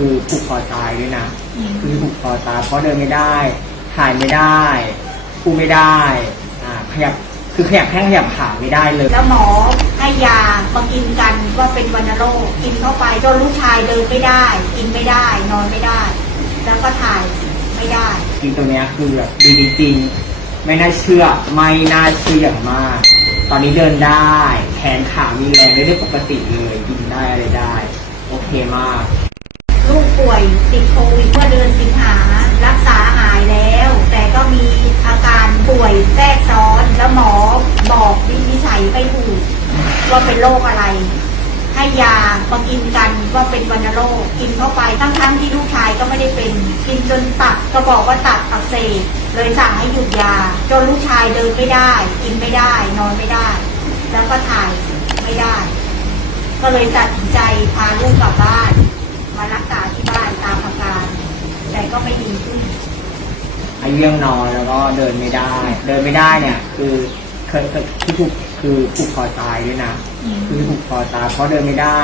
คือผูกคอตายด้วยนะคือผูกคอตายเพราะเดินไม่ได้ ถ่ายไม่ได้พูดไม่ได้อ่าขยับคือขยับแข้งขยับขาไม่ได้เลย แล้วหมอให้ยามากินกันว่าเป็นวัณโรคกินเข้าไปจนลูกชายเดินไม่ได้ กินไม่ได้ นอนไม่ได้ แล้วก็ถ่ายไม่ได้จริงตัวเนี้ยคือแบบดีจริงๆไม่น่าเชื่อไม่น่าเชื่ออย่างมาก ตอนนี้เดินได้ แขนขามีแรงได้ได้ปกติเลยกินได้อะไรได้ โอเคมากลูก ป่วยติดโควิดเมื่อเดือนสิงหารักษาหายแล้ว แต่ก็มีอาการป่วยแทรกซ้อนแล้วหมอบอกวินิจฉัยไม่ถูกว่าเป็นโรคอะไร ให้ยามากินกันว่าเป็นวัณโรคกินเข้าไปทั้งๆที่ลูกชายก็ไม่ได้เป็น กินจนตับก็บอกว่าตับอักเสบเลยสั่งให้หยุดยา จนลูกชายเดินไม่ได้ กินไม่ได้ นอนไม่ได้ แล้วก็ถ่ายไม่ได้ ก็เลยตัดสินใจพาลูกกลับบ้านมารักษาที่บ้านตามอาการ แต่ก็ไม่ดีขึ้น อายุยังน้อยแล้วก็เดินไม่ได้ เดินไม่ได้เนี่ย คือเคยเคยที่ถูกคือผูกคอตายด้วยนะคือผูกคอตายเพราะเดินไม่ได้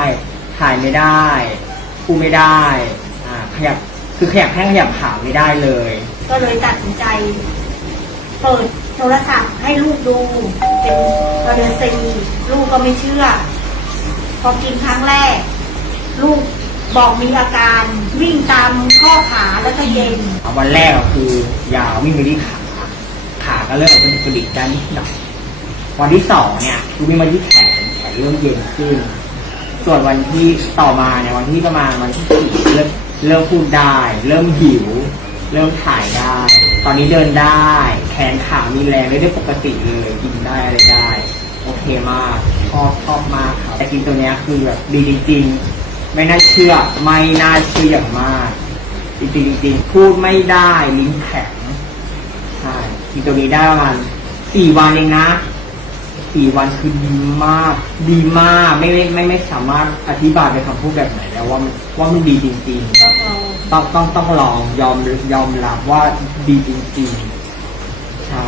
ถ่ายไม่ได้พูดไม่ได้อ่าขยับคือขยับแข้งขยับขาไม่ได้เลย ก็เลยตัดสินใจเปิดโทรศัพท์ให้ลูกดู เป็นโทรซีลูกก็ไม่เชื่อ พอกินครั้งแรก ลูก บอกมีอาการวิ่งตามข้อขาแล้วก็เย็น วันแรกก็คือยาววิ่งไปที่ขา ขาก็เริ่มเป็นกระดิกด้นนิดหน่อยวันที่สองเนี่ยคือวิ่งมาที่แขนแขนเริ่มเย็นขึ้น ส่วนวันที่ต่อมาเนี่ยวันที่ประมาณวันที่สี่เริ่มเริ่มพูดได้ เริ่มหิว เริ่มถ่ายได้ ตอนนี้เดินได้ แขนขามีแรงได้ได้ปกติเลยกินได้อะไรได้ โอเคมากชอบชอบมากครับแต่กินตัวเนี้ยคือแบบดีจริงๆ ไม่น่าเชื่อ ไม่น่าเชื่ออย่างมาก จริงๆจริงพูดไม่ได้ลิ้นแข็งใช่กินตัวนี้ได้ประมาณสี่วันเองนะสี่วันคือดีมาก ดีมากไม่ไม่ไม่ไม่สามารถอธิบายเป็นคำพูดแบบไหนแล้วว่ามันว่ามันดีจริงก็เราๆต้องต้องต้องลองยอมยอมรับว่าดีจริงๆใช่